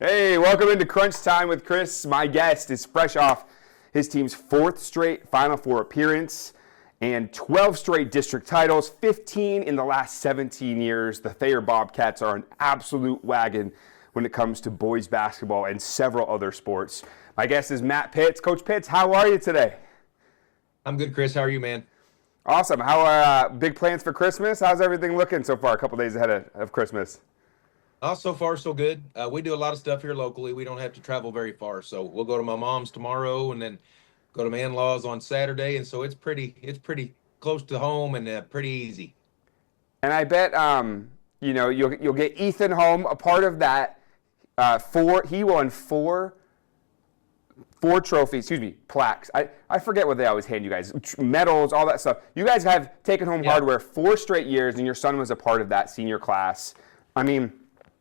Hey, welcome into Crunch Time with Chris. My guest is fresh off his team's fourth straight Final Four appearance and 12 straight district titles, 15 in the last 17 years. The Thayer Bobcats are an absolute wagon when it comes to boys basketball and several other sports. My guest is Matt Pitts. Coach Pitts, how are you today? I'm good, Chris. How are you, man? Awesome. How are big plans for Christmas? How's everything looking so far, a couple days ahead of Christmas? Oh, so far so good. We do a lot of stuff here locally. We don't have to travel very far, so we'll go to my mom's tomorrow, and then go to my in-laws on Saturday, and so it's pretty close to home and pretty easy. And I bet you'll get Ethan home a part of that. He won four trophies, plaques. I forget what they always hand you guys, medals, all that stuff. You guys have taken home hardware 4 straight years, and your son was a part of that senior class. I mean,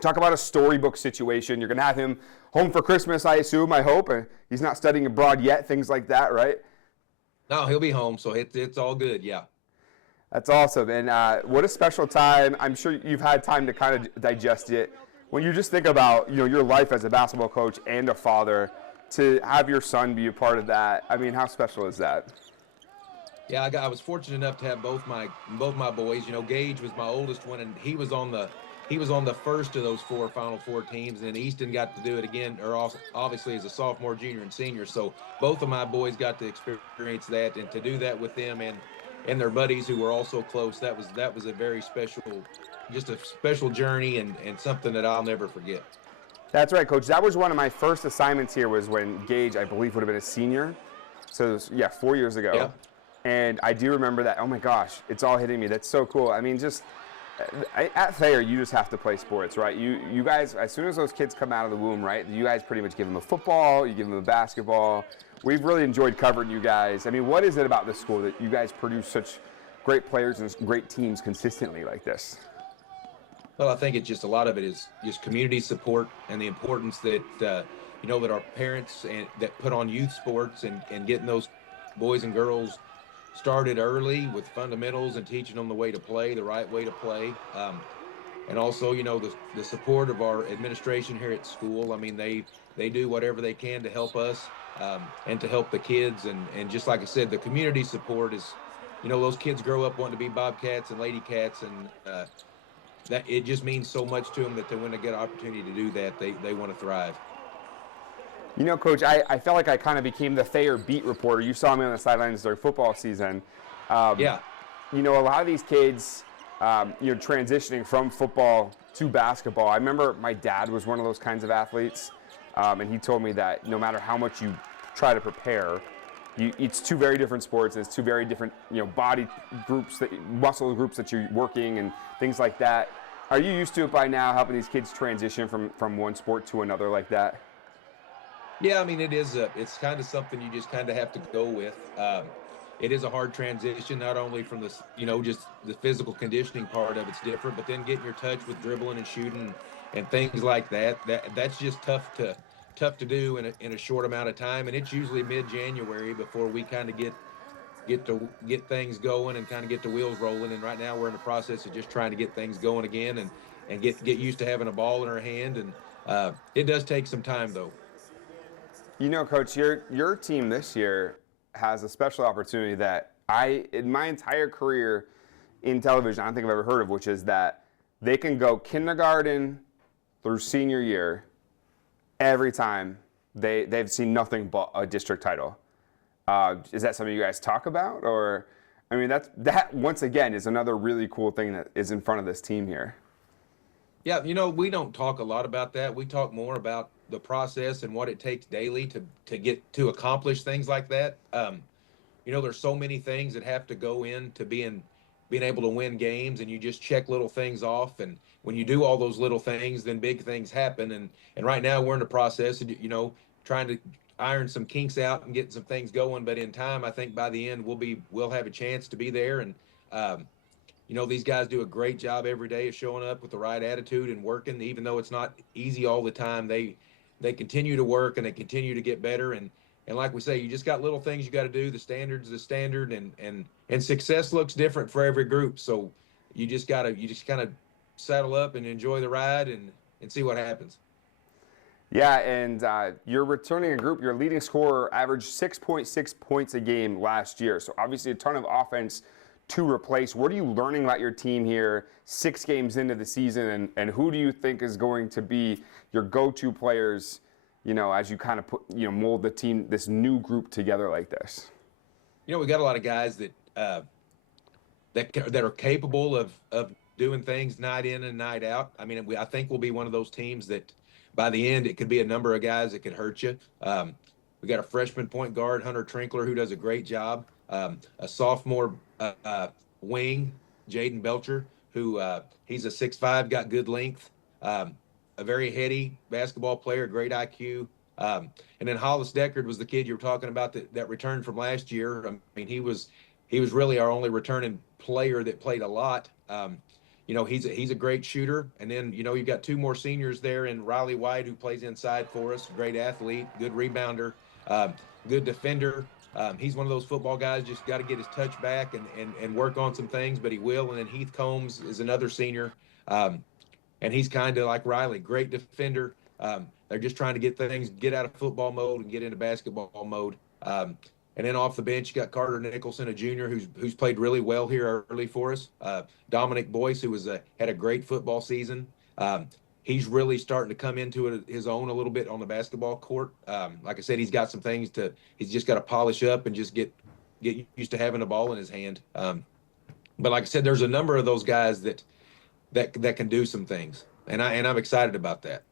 talk about a storybook situation. You're going to have him home for Christmas, I assume, I hope. He's not studying abroad yet, things like that, right? No, he'll be home, so it's all good. Yeah. That's awesome. And what a special time. I'm sure you've had time to kind of digest it. When you just think about your life as a basketball coach and a father, to have your son be a part of that, I mean, how special is that? Yeah, I was fortunate enough to have both my boys. Gage was my oldest one, and he was on the first of those 4 Final Four teams, and then Easton got to do it again, or also, obviously as a sophomore, junior, and senior. So both of my boys got to experience that, and to do that with them and their buddies who were also close, that was a very special, just a special journey and something that I'll never forget. That's right, Coach. That was one of my first assignments here, was when Gage, I believe, would have been a senior. So, 4 years ago. Yeah. And I do remember that. Oh, my gosh, it's all hitting me. That's so cool. I mean, just at Thayer, you just have to play sports, right? You guys, as soon as those kids come out of the womb, right, you guys pretty much give them a football, you give them a basketball. We've really enjoyed covering you guys. I mean, what is it about this school that you guys produce such great players and great teams consistently like this? Well, I think it's just a lot of it is just community support and the importance that that our parents and that put on youth sports and getting those boys and girls started early with fundamentals and teaching them the way to play, the right way to play. And also, the support of our administration here at school. I mean, they do whatever they can to help us and to help the kids. And just like I said, the community support is, those kids grow up wanting to be Bobcats and Lady Cats, and that it just means so much to them that when they get an opportunity to do that, they want to thrive. Coach, I felt like I kind of became the Thayer beat reporter. You saw me on the sidelines during football season. Yeah. A lot of these kids, transitioning from football to basketball. I remember my dad was one of those kinds of athletes, and he told me that no matter how much you try to prepare, it's 2 very different sports, and it's 2 very different, body groups, muscle groups that you're working and things like that. Are you used to it by now, helping these kids transition from one sport to another like that? Yeah, I mean, it's kind of something you just kind of have to go with. It is a hard transition, not only from this, just the physical conditioning part of it's different, but then getting your touch with dribbling and shooting and things like that. That's just tough to do in a short amount of time. And it's usually mid-January before we kind of get things going and kind of get the wheels rolling. And right now we're in the process of just trying to get things going again and get used to having a ball in our hand. And it does take some time, though. Coach, your team this year has a special opportunity that in my entire career in television, I don't think I've ever heard of, which is that they can go kindergarten through senior year every time they've seen nothing but a district title. Is that something you guys talk about? Or, I mean, that once again is another really cool thing that is in front of this team here. Yeah, we don't talk a lot about that. We talk more about the process and what it takes daily to get to accomplish things like that. There's so many things that have to go into being able to win games, and you just check little things off. And when you do all those little things, then big things happen. And right now we're in the process of, trying to iron some kinks out and get some things going. But in time, I think by the end we'll have a chance to be there. And these guys do a great job every day of showing up with the right attitude and working, even though it's not easy all the time. They continue to work and they continue to get better. And like we say, you just got little things you got to do. The standard's the standard, and success looks different for every group. So you just kind of saddle up and enjoy the ride and see what happens. Yeah, and you're returning a group. Your leading scorer averaged 6.6 points a game last year. So obviously a ton of offense to replace. What are you learning about your team here 6 games into the season, and who do you think is going to be your go-to players, as you kind of mold the team, this new group together like this? We got a lot of guys that are capable of doing things night in and night out. I mean, I think we'll be one of those teams that by the end it could be a number of guys that could hurt you. We got a freshman point guard, Hunter Trinkler, who does a great job. A sophomore wing, Jaden Belcher, who he's a 6'5", got good length. A very heady basketball player, great IQ. And then Hollis Deckard was the kid you were talking about that returned from last year. I mean, he was really our only returning player that played a lot. He's a great shooter. And then, you've got 2 more seniors there in Riley White, who plays inside for us, great athlete, good rebounder, good defender. He's one of those football guys, just got to get his touch back and work on some things, but he will. And then Heath Combs is another senior. And he's kind of like Riley, great defender. They're just trying to get out of football mode and get into basketball mode. And then off the bench, you got Carter Nicholson, a junior, who's played really well here early for us. Dominic Boyce, who had a great football season. He's really starting to come into his own a little bit on the basketball court. Like I said, he's got some things he's just got to polish up and just get used to having the ball in his hand. But like I said, there's a number of those guys that can do some things, and I'm excited about that.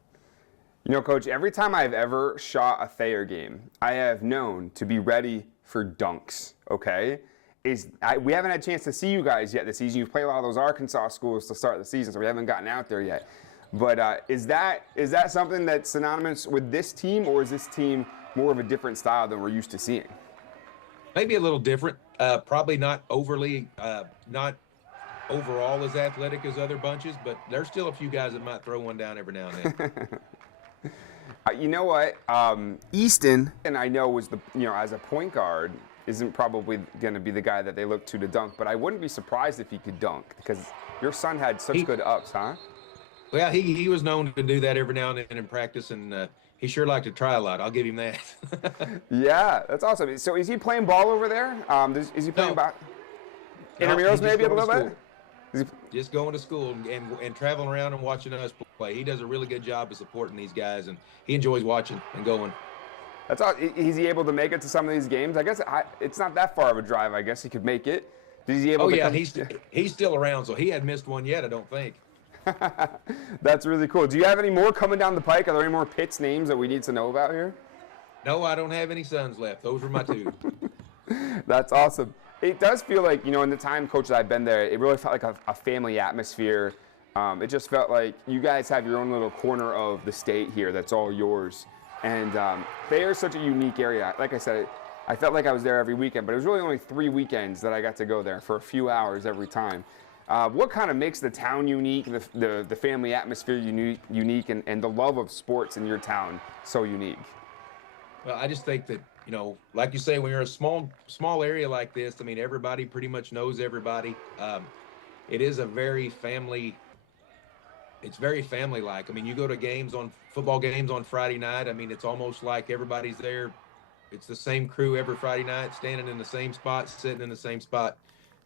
Coach, every time I've ever shot a Thayer game, I have known to be ready for dunks, okay? We haven't had a chance to see you guys yet this season. You've played a lot of those Arkansas schools to start the season, so we haven't gotten out there yet. But is that something that's synonymous with this team, or is this team more of a different style than we're used to seeing? Maybe a little different. Probably not overly, not overall as athletic as other bunches, but there's still a few guys that might throw one down every now and then. You know what? Easton, and I know was as a point guard, isn't probably going to be the guy that they look to dunk, but I wouldn't be surprised if he could dunk because your son had such good ups, huh? Well, he was known to do that every now and then in practice, and he sure liked to try a lot. I'll give him that. Yeah, that's awesome. So is he playing ball over there? Is he playing ball? Intramurals maybe a little bit? Just going to school and traveling around and watching us play. He does a really good job of supporting these guys, and he enjoys watching and going. That's all. Is he able to make it to some of these games? I guess it's not that far of a drive. I guess he could make it. Is he able? Oh yeah, he's still around, so he hadn't missed one yet, I don't think. That's really cool. Do you have any more coming down the pike? Are there any more Pitts names that we need to know about here? No, I don't have any sons left. Those were my 2. That's awesome. It does feel like, in the time, Coach, that I've been there, it really felt like a family atmosphere. It just felt like you guys have your own little corner of the state here that's all yours. And Thayer's such a unique area. Like I said, I felt like I was there every weekend, but it was really only 3 weekends that I got to go there for a few hours every time. What kind of makes the town unique, the family atmosphere unique, and the love of sports in your town so unique? Well, I just think that, like you say, when you're a small area like this, I mean, everybody pretty much knows everybody. It is it's very family-like. I mean, you go to football games on Friday night. I mean, it's almost like everybody's there. It's the same crew every Friday night, standing in the same spot, sitting in the same spot,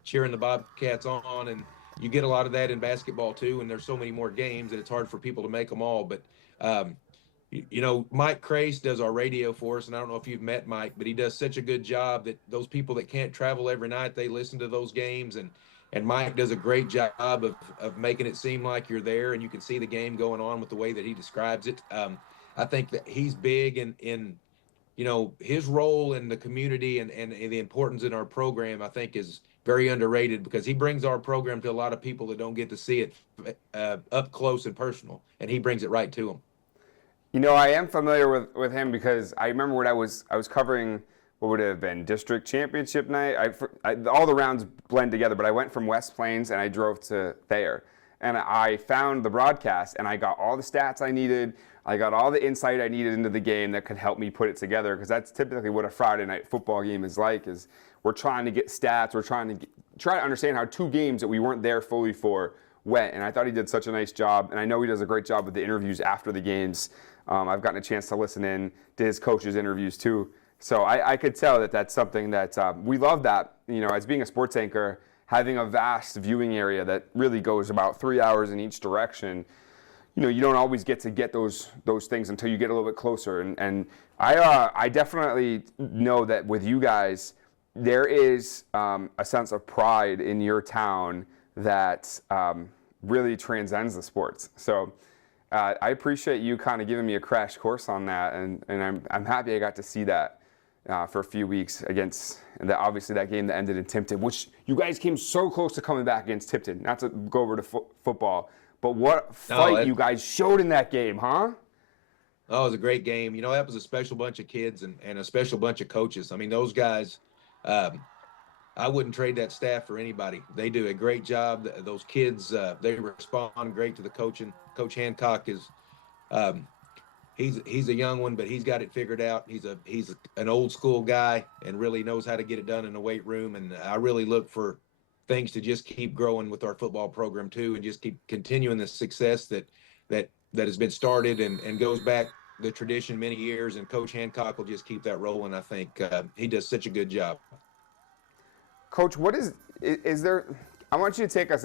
cheering the Bobcats on. And you get a lot of that in basketball too. And there's so many more games that it's hard for people to make them all. But, Mike Crace does our radio for us. And I don't know if you've met Mike, but he does such a good job that those people that can't travel every night, they listen to those games. And Mike does a great job of making it seem like you're there and you can see the game going on with the way that he describes it. I think that he's big in his role in the community and the importance in our program, I think, is very underrated because he brings our program to a lot of people that don't get to see it up close and personal, and he brings it right to them. I am familiar with him because I remember when I was covering what would have been district championship night. All the rounds blend together, but I went from West Plains and I drove to Thayer. And I found the broadcast and I got all the stats I needed. I got all the insight I needed into the game that could help me put it together because that's typically what a Friday night football game is like, is we're trying to get stats. We're trying to understand how 2 games that we weren't there fully for went. And I thought he did such a nice job. And I know he does a great job with the interviews after the games. I've gotten a chance to listen in to his coaches' interviews too. So I could tell that that's something that we love that, as being a sports anchor, having a vast viewing area that really goes about 3 hours in each direction. You don't always get to get those things until you get a little bit closer. And I definitely know that with you guys, there is a sense of pride in your town that really transcends the sports. So I appreciate you kind of giving me a crash course on that, and I'm happy I got to see that for a few weeks against, and obviously that game that ended in Tipton, which you guys came so close to coming back against Tipton. Not to go over to football, but what fight you guys showed in that game, huh? Oh, it was a great game. That was a special bunch of kids and a special bunch of coaches. I mean, those guys, I wouldn't trade that staff for anybody. They do a great job. Those kids, they respond great to the coaching. Coach Hancock is, he's a young one, but he's got it figured out. He's an old school guy and really knows how to get it done in the weight room. And I really look for things to just keep growing with our football program too, and just keep continuing the success that has been started and goes back the tradition many years. And Coach Hancock will just keep that rolling. I think he does such a good job. Coach, what is there? I want you to take us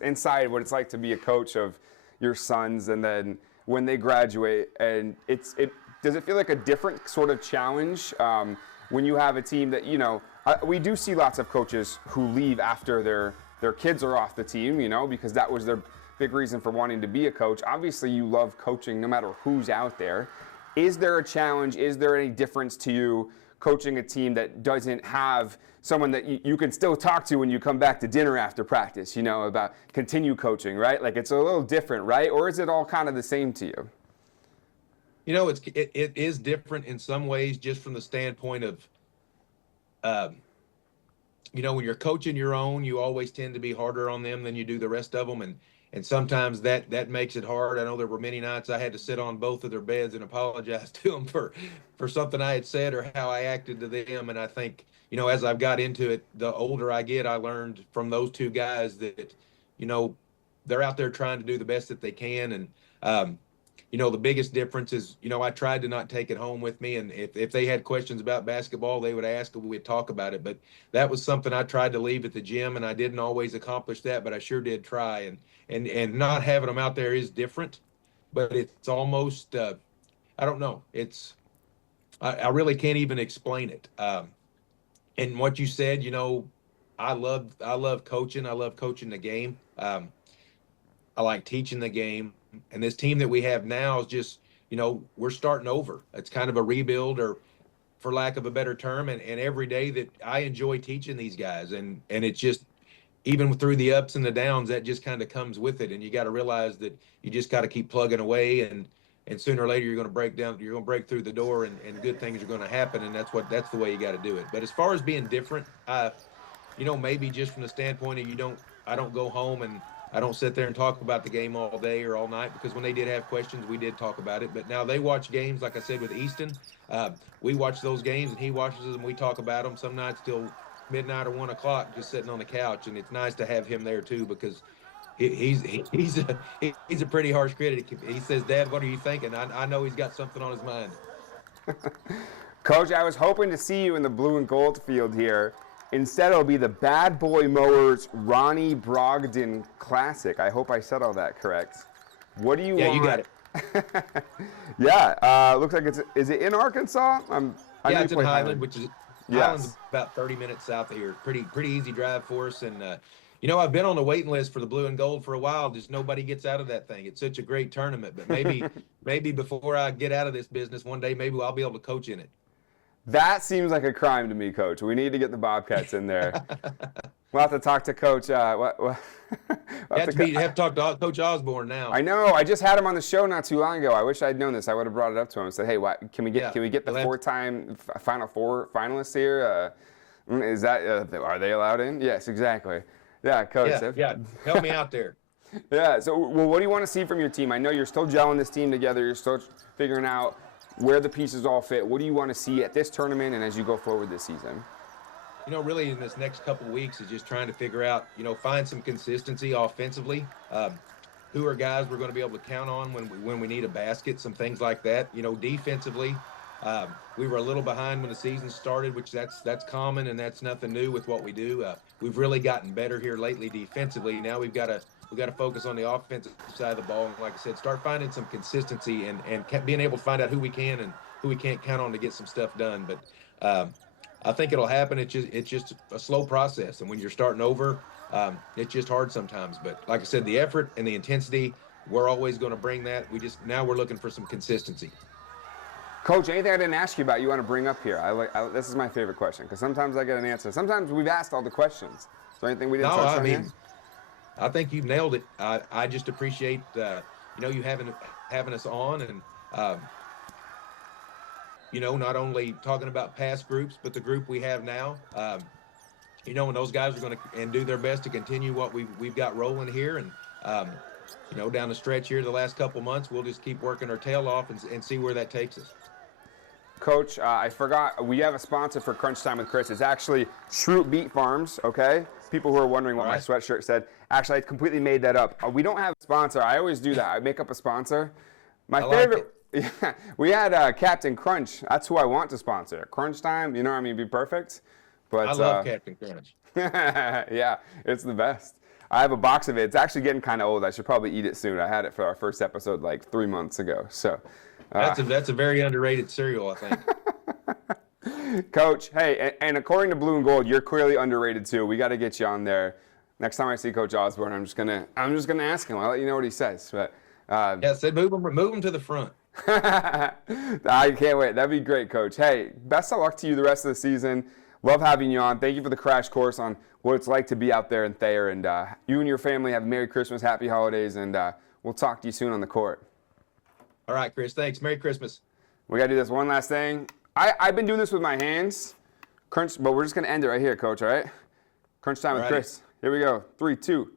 inside what it's like to be a coach of your sons, and then when they graduate, and does it feel like a different sort of challenge when you have a team that we do see lots of coaches who leave after their kids are off the team, because that was their big reason for wanting to be a coach. Obviously, you love coaching no matter who's out there. Is there a challenge? Is there any difference to you coaching a team that doesn't have someone that you can still talk to when you come back to dinner after practice, about continue coaching, right? Like, it's a little different, right? Or is it all kind of the same to you? It is different in some ways, just from the standpoint of, when you're coaching your own, you always tend to be harder on them than you do the rest of them. And sometimes that makes it hard. I know there were many nights I had to sit on both of their beds and apologize to them for something I had said or how I acted to them. And I think, as I've got into it, the older I get, I learned from those two guys that, they're out there trying to do the best that they can. And, the biggest difference is, I tried to not take it home with me. And if they had questions about basketball, they would ask and we'd talk about it. But that was something I tried to leave at the gym, and I didn't always accomplish that, but I sure did try. And not having them out there is different, but it's almost, I don't know. I really can't even explain it. And what you said, I love coaching. I love coaching the game. I like teaching the game. And this team that we have now is just, we're starting over. It's kind of a rebuild, or for lack of a better term. And every day that I enjoy teaching these guys, and it's just, even through the ups and the downs, that just kind of comes with it. And you got to realize that you just got to keep plugging away, and sooner or later you're going to break down, you're going to break through the door, and good things are going to happen. And that's the way you got to do it. But as far as being different, maybe just from the standpoint of I don't go home and I don't sit there and talk about the game all day or all night, because when they did have questions, we did talk about it. But now they watch games, like I said, with Easton. We watch those games, and he watches them. We talk about them some nights till midnight or 1 o'clock, just sitting on the couch. And it's nice to have him there too, because he's a pretty harsh critic. He says, "Dad, what are you thinking?" I know he's got something on his mind. Coach, I was hoping to see you in the blue and gold field here. Instead, it'll be the Bad Boy Mowers Ronnie Brogdon Classic. I hope I said all that correct. What do you want? Yeah, you got it. Yeah, looks like is it in Arkansas? It's in Highland, which is yes. Highland's about 30 minutes south of here. Pretty easy drive for us. And I've been on the waiting list for the blue and gold for a while. Just nobody gets out of that thing. It's such a great tournament. But maybe before I get out of this business one day, maybe I'll be able to coach in it. That seems like a crime to me, Coach. We need to get the Bobcats in there. We'll have to talk to Coach. You have to talk to Coach Osborne now. I know. I just had him on the show not too long ago. I wish I'd known this. I would have brought it up to him and said, "Hey, can we get the 4-time Final Four finalists here? Is that are they allowed in?" Yes, exactly. Yeah, Coach. Yeah. Help me out there. Yeah. So, what do you want to see from your team? I know you're still gelling this team together. You're still figuring out where the pieces all fit. What do you want to see at this tournament and as you go forward this season? Really in this next couple of weeks is just trying to figure out, find some consistency offensively. who are guys we're going to be able to count on when we need a basket, some things like that. You know, defensively, we were a little behind when the season started, which that's common and that's nothing new with what we do. We've really gotten better here lately defensively. Now we've got to focus on the offensive side of the ball, and like I said, start finding some consistency and being able to find out who we can and who we can't count on to get some stuff done. But I think it'll happen. It's just a slow process, and when you're starting over, it's just hard sometimes. But like I said, the effort and the intensity, we're always going to bring that. Now we're looking for some consistency. Coach, anything I didn't ask you about you want to bring up here? This is my favorite question because sometimes I get an answer. Sometimes we've asked all the questions. Is there anything we didn't touch on here? I think you've nailed it. I just appreciate you having us on, and not only talking about past groups, but the group we have now. And those guys are going to do their best to continue what we've got rolling here, and down the stretch here, the last couple months, we'll just keep working our tail off and see where that takes us. Coach, I forgot, we have a sponsor for Crunch Time with Chris. It's actually Shroot Beet Farms, okay? People who are wondering what my sweatshirt said. Actually, I completely made that up. We don't have a sponsor. I always do that. I make up a sponsor. My favorite, yeah, we had Captain Crunch. That's who I want to sponsor. Crunch Time, be perfect. But I love Captain Crunch. Yeah, it's the best. I have a box of it. It's actually getting kind of old. I should probably eat it soon. I had it for our first episode like 3 months ago. So that's a very underrated cereal, I think. Coach, hey, and according to Blue and Gold, you're clearly underrated too. We got to get you on there. Next time I see Coach Osborne, I'm just gonna ask him. I'll let you know what he says. But say move him to the front. I can't wait. That'd be great, Coach. Hey, best of luck to you the rest of the season. Love having you on. Thank you for the crash course on what it's like to be out there in Thayer. And you and your family have a Merry Christmas, Happy Holidays, and we'll talk to you soon on the court. All right, Chris. Thanks. Merry Christmas. We got to do this one last thing. I've been doing this with my hands. Crunch, but we're just going to end it right here, Coach, all right? Crunch Time with Chris. Here we go. 3, 2.